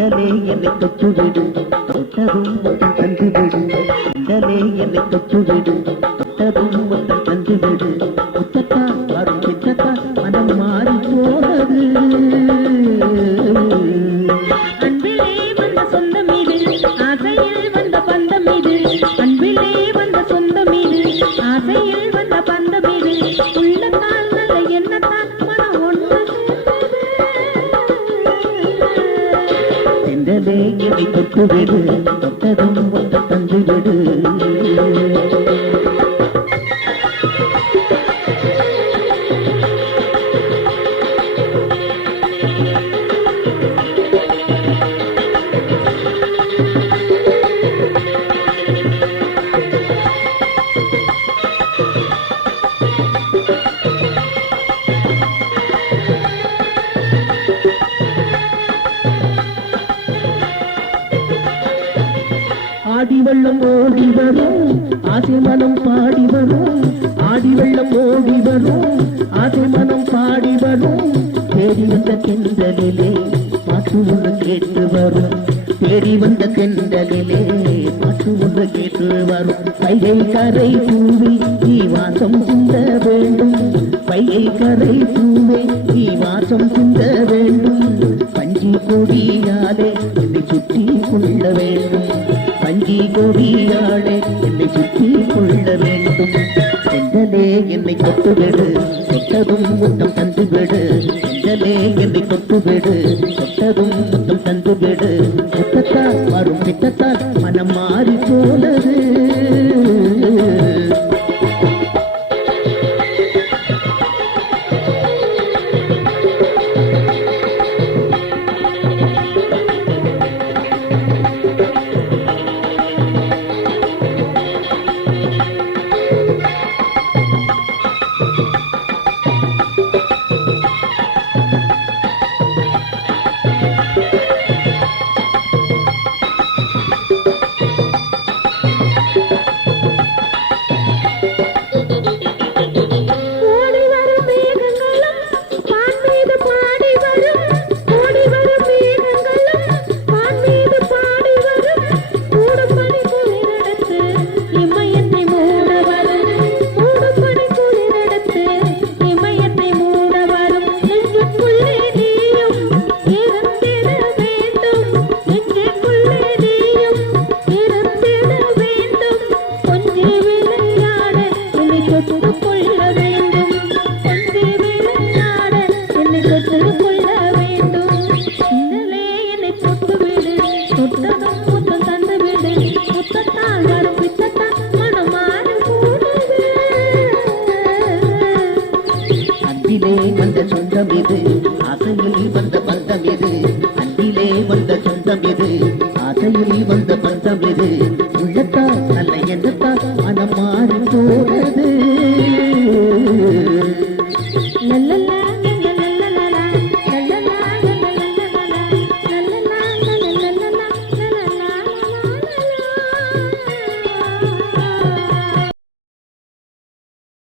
சிந்தலே என்னை தொட்டுவிடு தொட்டதும் முத்தம் தந்துவிடு சிந்தலே என்னை தொட்டுவிடு தொட்டதும் முத்தம் தந்துவிடு முத்தத்தா வரும் சித்தத்தா மனம் மாறி போனது அன்பிலே வந்த சொந்தம் இது ஆசையில் வந்த பந்தம் இது அன்பிலே வந்த சொந்தம் இது ஆசையில் வந்த பந்தம் இது உள்ளத்தால் நல்ல எண்ணத்தால் மனம் ஒன்று சிந்தலே என்னை தொட்டுவிடு தொட்டதும் முத்தம் தந்துவிடு ஆடி வெள்ளம் ஓடி வரும் ஆசை மனம் பாடி வரும் ஆடி வெள்ளம் ஓடி வரும் ஆசை மனம் பாடி வரும் தேடி வந்த தென்றலிலே பாட்டு ஒன்று கேட்டு வரும் தேடி வந்த தென்றலிலே பாட்டு ஒன்று கேட்டு வரும் பையை கரை பூவி நீ வாசம் சிந்த வேண்டும் பையை கரை பூவே நீ வாசம் சிந்த வேண்டும் பஞ்சி கொடியாலே என்னை சுற்றி கொள்ள வேண்டும் பஞ்சி கொடியாளே என்னை சுற்றி கொள்ள வேண்டும் செந்தலே என்னை தொட்டுவிடு தொட்டதும் முத்தம் தந்துவிடு செந்தலே என்னை தொட்டுவிடு தொட்டதும் முத்தம் தந்துவிடு முத்தத்தா வரும் பித்தத்தா மனம் மாறி போனது அன்பிலே வந்த சொந்தம் இது ஆசையில் வந்த பந்தம் இது அன்பிலே வந்த சொந்தம் இது ஆசையில் வந்த பந்தம் இது உள்ளத்தா நல்ல எண்ணத்தா மனம் மாறி போனது